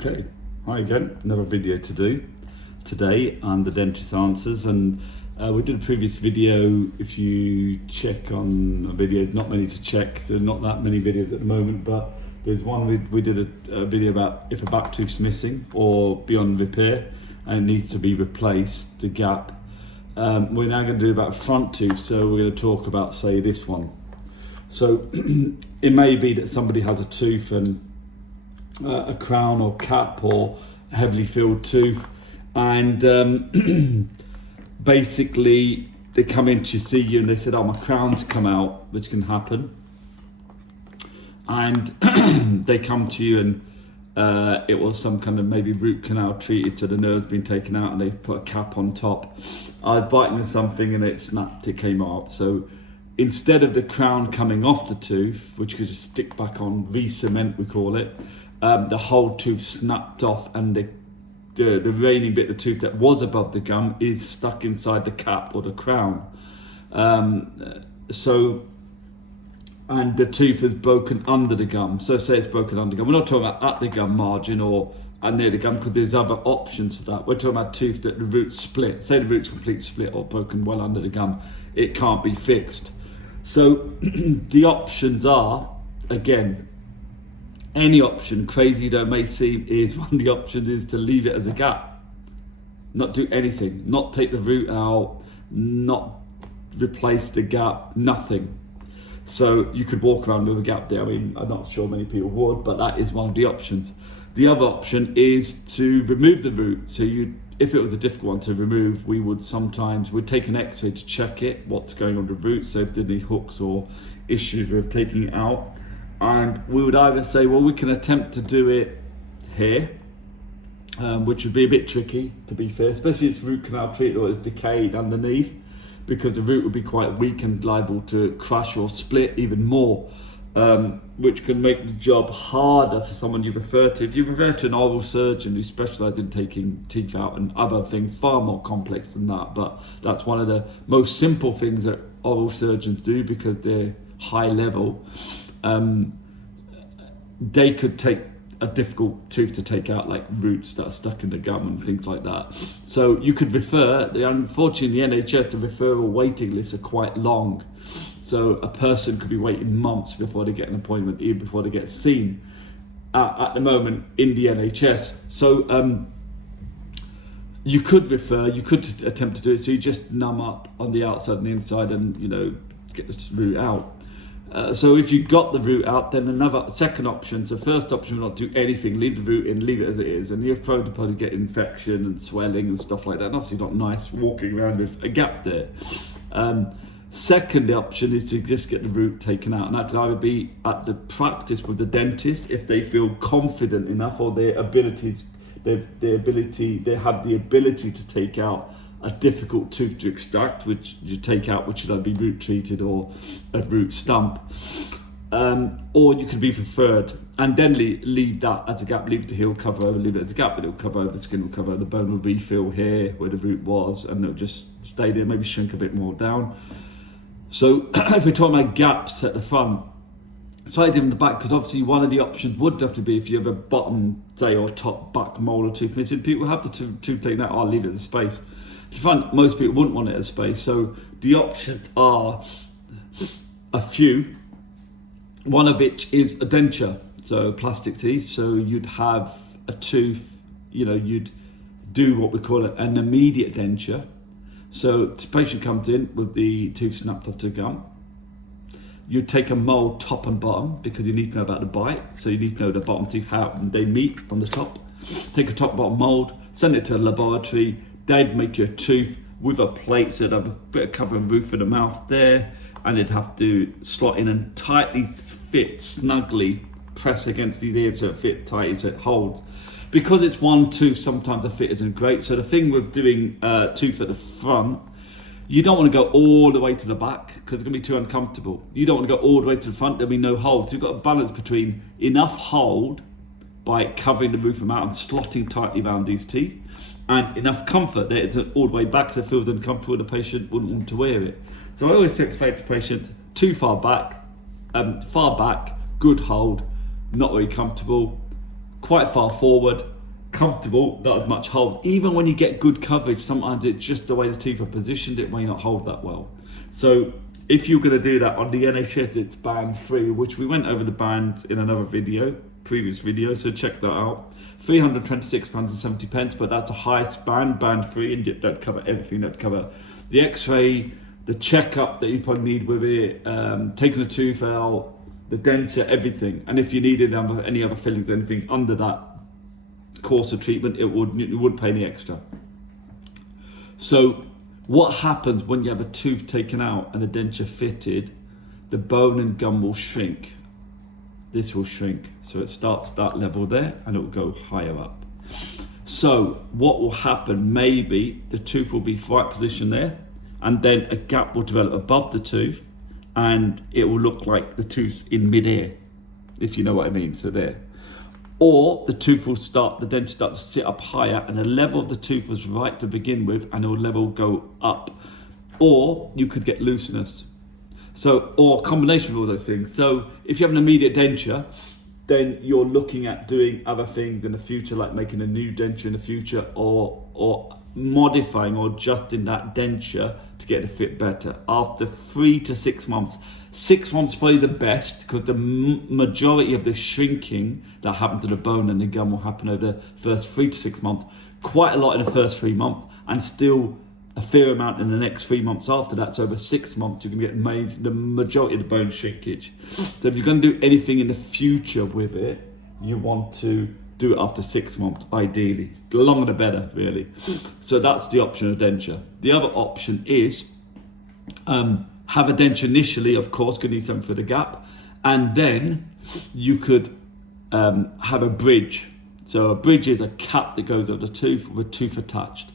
Okay, hi again, another video to do today on the dentist answers, and we did a previous video. If you check on videos, not many to check, so not that many videos at the moment, but there's one we did a video about if a back tooth's missing or beyond repair and it needs to be replaced, the gap. We're now going to do about a front tooth, so we're going to talk about, say, this one. So it may be that somebody has a tooth and a crown or cap or heavily filled tooth, and basically they come in to see you and they said, oh, my crown's come out, which can happen, and they come to you and it was some kind of maybe root canal treated, so the nerve's been taken out and they put a cap on top. I was biting into something and it snapped, it came out. So instead of the crown coming off the tooth, which could just stick back on, re-cement we call it, the whole tooth snapped off, and the remaining bit of the tooth that was above the gum is stuck inside the cap or the crown. And the tooth is broken under the gum. So say it's broken under the gum. We're not talking about at the gum margin or near the gum, because there's other options for that. We're talking about tooth that the root's split. Say the root's completely split or broken well under the gum. It can't be fixed. So the options are, again, any option, crazy though it may seem, is one of the options is to leave it as a gap. Not do anything, not take the root out, not replace the gap, nothing. So you could walk around with a gap there. I mean, I'm not sure many people would, but that is one of the options. The other option is to remove the root. So if it was a difficult one to remove, we'd take an x-ray to check it, what's going on with the root, so if there's any hooks or issues with taking it out. And we would either say, well, we can attempt to do it here, which would be a bit tricky, to be fair, especially if it's root canal treated or it's decayed underneath, because the root would be quite weak and liable to crush or split even more, which can make the job harder for someone you refer to. If you refer to an oral surgeon who specialises in taking teeth out and other things far more complex than that, but that's one of the most simple things that oral surgeons do because they're high level. They could take a difficult tooth to take out, like roots that are stuck in the gum and things like that. So you could refer. Unfortunately, in the NHS, the referral waiting lists are quite long. So a person could be waiting months before they get an appointment, even before they get seen at the moment in the NHS. So you could refer, you could attempt to do it. So you just numb up on the outside and the inside and, get the root out. So if you got the root out, then second option, so first option will not do anything, leave the root in, leave it as it is, and you're prone to probably get infection and swelling and stuff like that, and obviously not nice walking around with a gap there. Second option is to just get the root taken out, and that could either be at the practice with the dentist if they feel confident enough, or they have the ability to take out a difficult tooth to extract, which you take out, which should either be root treated or a root stump, or you could be referred and then leave that as a gap, leave it to heal, cover over, leave it as a gap, but it'll cover over, the skin will cover over, the bone will refill here where the root was, and it'll just stay there, maybe shrink a bit more down. So if we're talking about gaps at the front, slightly in the back, because obviously one of the options would definitely be if you have a bottom, say, or top back molar tooth missing, people have the tooth taken out, I'll leave it as space. You find most people wouldn't want it as space, so the options are a few, one of which is a denture, so plastic teeth. So you'd have a tooth, you'd do what we call an immediate denture. So the patient comes in with the tooth snapped off the gum. You'd take a mold top and bottom, because you need to know about the bite, so you need to know the bottom teeth, how they meet on the top. Take a top bottom mold, send it to a laboratory. They'd make your tooth with a plate, so they'd have a bit of cover and roof of the mouth there, and they'd have to slot in and tightly fit, snugly press against these ears so it fit tightly, so it holds. Because it's one tooth, sometimes the fit isn't great. So the thing with doing tooth at the front, you don't want to go all the way to the back because it's going to be too uncomfortable. You don't want to go all the way to the front, there'll be no hold. So you've got a balance between enough hold by covering the roof of the mouth and slotting tightly around these teeth, and enough comfort that it's all the way back so it feels uncomfortable and the patient wouldn't want to wear it. So I always explain to patients, too far back, good hold, not very comfortable, quite far forward, comfortable, not as much hold. Even when you get good coverage, sometimes it's just the way the teeth are positioned, it may not hold that well. So if you're going to do that on the NHS, it's band free, which we went over the bands in another video, previous video, so check that out. £326.70, but that's the highest band free, and that'd cover everything. That'd cover the x-ray, the checkup that you probably need with it, taking the tooth out, the denture, everything. And if you needed any other fillings or anything under that course of treatment, you wouldn't pay any extra. So what happens when you have a tooth taken out and the denture fitted? The bone and gum will shrink. This will shrink. So it starts that level there and it will go higher up. So what will happen, maybe the tooth will be right position there, and then a gap will develop above the tooth and it will look like the tooth's in mid-air, if you know what I mean, so there. Or the tooth will start, the denture start to sit up higher and the level of the tooth was right to begin with and the level will go up. Or you could get looseness. So, or a combination of all those things. So if you have an immediate denture, then you're looking at doing other things in the future, like making a new denture in the future, or modifying or adjusting that denture to get it to fit better. After 3 to 6 months, 6 months is probably the best, because the majority of the shrinking that happens to the bone and the gum will happen over the first 3 to 6 months. Quite a lot in the first 3 months, and still a fair amount in the next 3 months after that. So over 6 months, you can get the majority of the bone shrinkage. So if you're going to do anything in the future with it, you want to do it after 6 months, ideally. The longer the better, really. So that's the option of denture. The other option is have a denture initially, of course, because you need something for the gap, and then you could have a bridge. So a bridge is a cap that goes over the tooth with a tooth attached.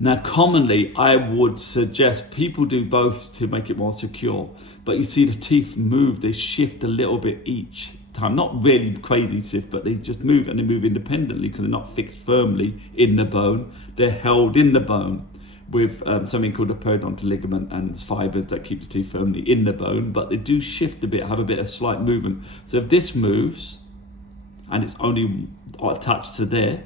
Now, commonly, I would suggest people do both to make it more secure. But you see the teeth move, they shift a little bit each time. Not really crazy shift, but they just move, and they move independently because they're not fixed firmly in the bone. They're held in the bone with something called a periodontal ligament and fibers that keep the teeth firmly in the bone. But they do shift a bit, have a bit of slight movement. So if this moves, and it's only attached to there,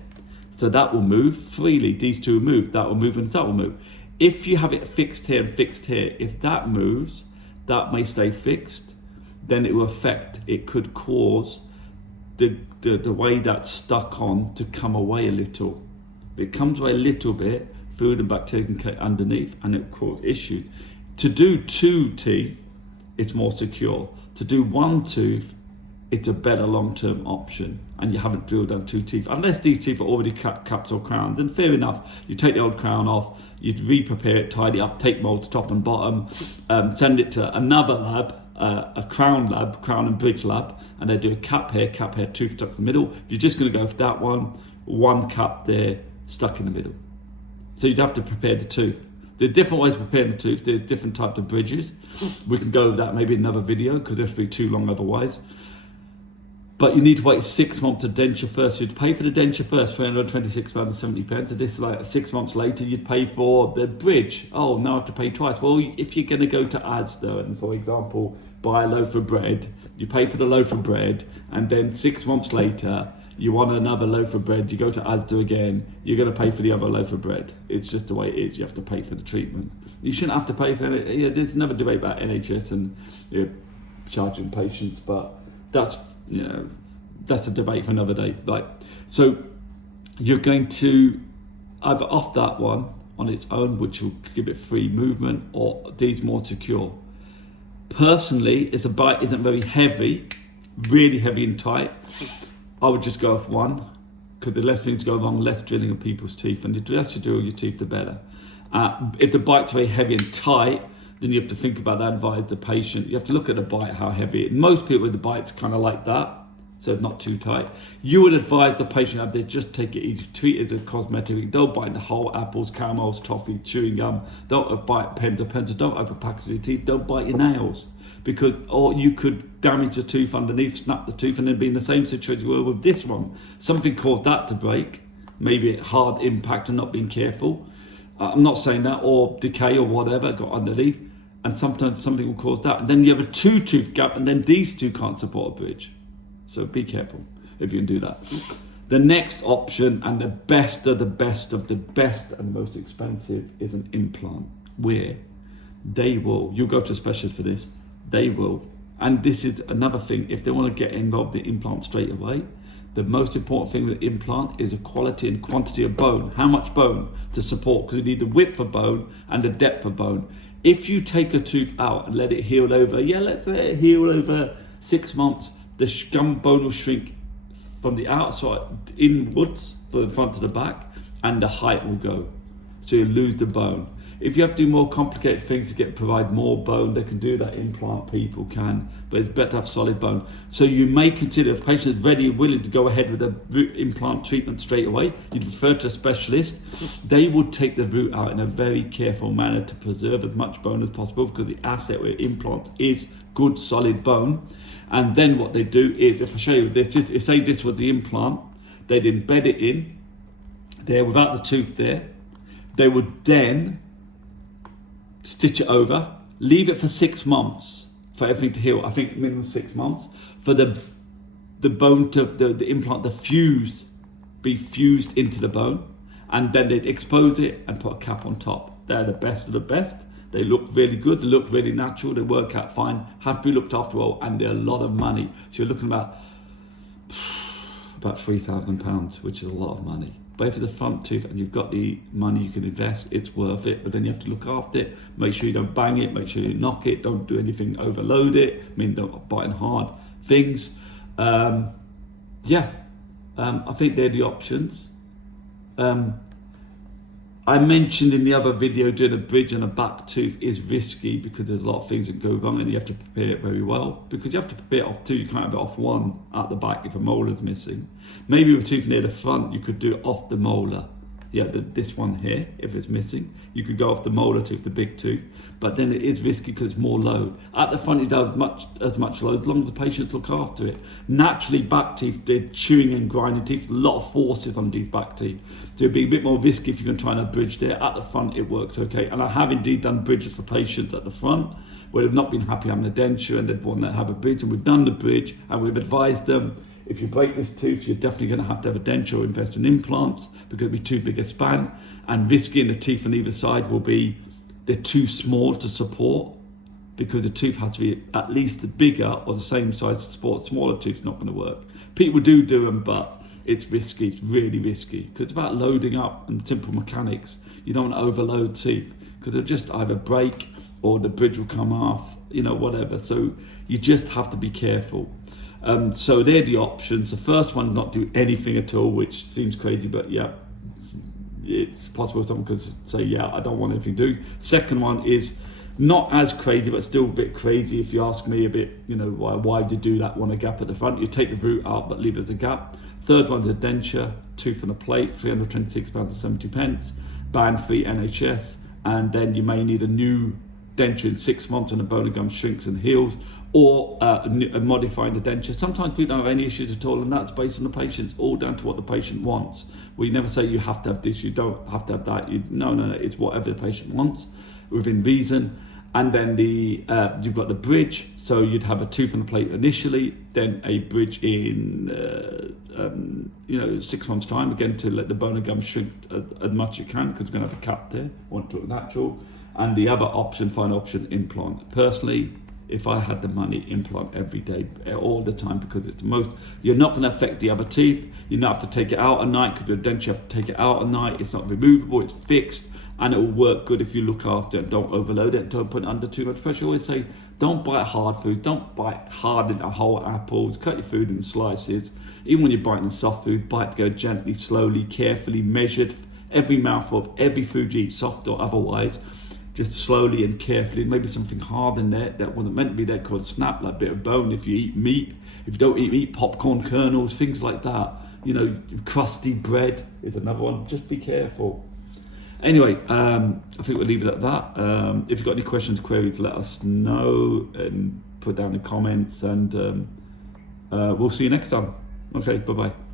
so that will move freely. These two will move, that will move, and that will move. If you have it fixed here and fixed here, if that moves, that may stay fixed. Then it will affect, it could cause the way that's stuck on to come away a little. If it comes away a little bit, food and bacteria can get underneath, and it will cause issues. To do 2 teeth, it's more secure. To do 1 tooth, it's a better long-term option, and you haven't drilled down 2 teeth. Unless these teeth are already caps or crowns, then fair enough. You take the old crown off, you'd re-prepare it, tidy up, take molds top and bottom, send it to another lab, a crown and bridge lab, and they do a cap here, tooth stuck in the middle. If you're just going to go for that one cap there, stuck in the middle. So you'd have to prepare the tooth. There are different ways of preparing the tooth. There's different types of bridges. We can go over that maybe in another video, because this would be too long otherwise. But you need to wait 6 months to denture first. You'd pay for the denture first, £326.70. And this is like 6 months later, you'd pay for the bridge. Oh, now I have to pay twice. Well, if you're going to go to Asda and, for example, buy a loaf of bread, you pay for the loaf of bread, and then 6 months later, you want another loaf of bread, you go to Asda again, you're going to pay for the other loaf of bread. It's just the way it is. You have to pay for the treatment. You shouldn't have to pay for it. Yeah, there's another debate about NHS and charging patients, but that's a debate for another day. Right. So you're going to either off that one on its own, which will give it free movement, or these more secure. Personally, as a bite isn't very heavy, really heavy and tight, I would just go off one, because the less things go wrong, less drilling of people's teeth, and the less you drill your teeth, the better. If the bite's very heavy and tight, then you have to think about that, advise the patient. You have to look at the bite, how heavy it is. Most people with the bite's kind of like that, so not too tight. You would advise the patient out there, just take it easy. Treat it as a cosmetic. Don't bite the whole apples, caramels, toffee, chewing gum. Don't bite pen to pencil. Don't open packets of your teeth. Don't bite your nails, because or you could damage the tooth underneath, snap the tooth, and then be in the same situation you were with this one. Something caused that to break, maybe a hard impact and not being careful. I'm not saying that, or decay or whatever got underneath, and sometimes something will cause that. And then you have a 2 tooth gap, and then these two can't support a bridge. So be careful. if you can do that. The next option, and the best of the best of the best and the most expensive, is an implant, where you'll go to a specialist for this, they will. And this is another thing, if they want to get involved in the implant straight away, the most important thing with the implant is the quality and quantity of bone. How much bone to support, because you need the width of bone and the depth of bone. If you take a tooth out and let it heal over, let's let it heal over 6 months, the gum bone will shrink from the outside inwards, from the front to the back, and the height will go. So you lose the bone. If you have to do more complicated things to provide more bone, they can do that. Implant people can, but it's better to have solid bone. So you may consider, if a patient is ready and willing to go ahead with a root implant treatment straight away, you'd refer to a specialist. They would take the root out in a very careful manner to preserve as much bone as possible, because the asset with implant is good solid bone. And then what they do is, if I show you this, say this was the implant, they'd embed it in there without the tooth there. They would then stitch it over, leave it for 6 months for everything to heal. I think minimum 6 months for the bone to the implant to be fused into the bone, and then they'd expose it and put a cap on top. They're the best of the best. They look really good, they look really natural, they work out fine, have to be looked after well, and they're a lot of money. So you're looking about £3,000, which is a lot of money. But if it's a front tooth and you've got the money you can invest, it's worth it. But then you have to look after it, make sure you don't bang it, make sure you knock it, don't do anything, overload it. Don't bite in hard things. I think they're the options. I mentioned in the other video, doing a bridge on a back tooth is risky because there's a lot of things that go wrong, and you have to prepare it very well, because you have to prepare it off two. You can't have it off one at the back if a molar's missing. Maybe with a tooth near the front, you could do it off the molar. This one here, if it's missing, you could go off the molar tooth, the big tooth, but then it is risky because it's more load. At the front, you don't have as much load, as long as the patient look after it. Naturally, back teeth, they're chewing and grinding teeth, a lot of forces on these back teeth. So it'd be a bit more risky if you're going to try and bridge there. At the front, it works okay. And I have indeed done bridges for patients at the front where they've not been happy having a denture and they'd want to have a bridge, and we've done the bridge and we've advised them, if you break this tooth, you're definitely going to have a denture or invest in implants, because it'll be too big a span, and risky, and the teeth on either side will be, they're too small to support, because the tooth has to be at least bigger or the same size to support. Smaller tooth's not going to work. People do them, but it's risky. It's really risky, because it's about loading up and simple mechanics. You don't want to overload teeth, because they'll just either break or the bridge will come off, whatever. So you just have to be careful. So they're the options. The first one, not do anything at all, which seems crazy, but it's possible someone could say, I don't want anything to do. Second one is not as crazy, but still a bit crazy if you ask me a bit, why do you do that? Want a gap at the front? You take the root out, but leave it as a gap. Third one's a denture, tooth on a plate, £326.70, band-free NHS, and then you may need a new denture in 6 months when the bone and gum shrinks and heals, or modifying the denture. Sometimes people don't have any issues at all, and that's based on the patient. It's all down to what the patient wants. We never say you have to have this, you don't have to have that. No, it's whatever the patient wants within reason. And then you've got the bridge, so you'd have a tooth on the plate initially, then a bridge in 6 months' time, again to let the bone and gum shrink as much as you can, because we're going to have a cap there, want to look natural. And the other option, final option, implant. Personally, if I had the money, implant every day, all the time, because it's the most, you're not going to affect the other teeth. You don't have to take it out at night, because with a denture you have to take it out at night. It's not removable, it's fixed, and it will work good if you look after it. Don't overload it, don't put it under too much pressure. I always say, don't bite hard food, don't bite hard into whole apples, cut your food in slices. Even when you're biting soft food, go gently, slowly, carefully, measured. Every mouthful of every food you eat, soft or otherwise, just slowly and carefully. Maybe something hard in there that wasn't meant to be there, called snap, like a bit of bone. If you eat meat, if you don't eat meat, popcorn kernels, things like that. Crusty bread is another one. Just be careful. Anyway, I think we'll leave it at that. If you've got any questions, queries, let us know and put down in the comments, and we'll see you next time. Okay, bye-bye.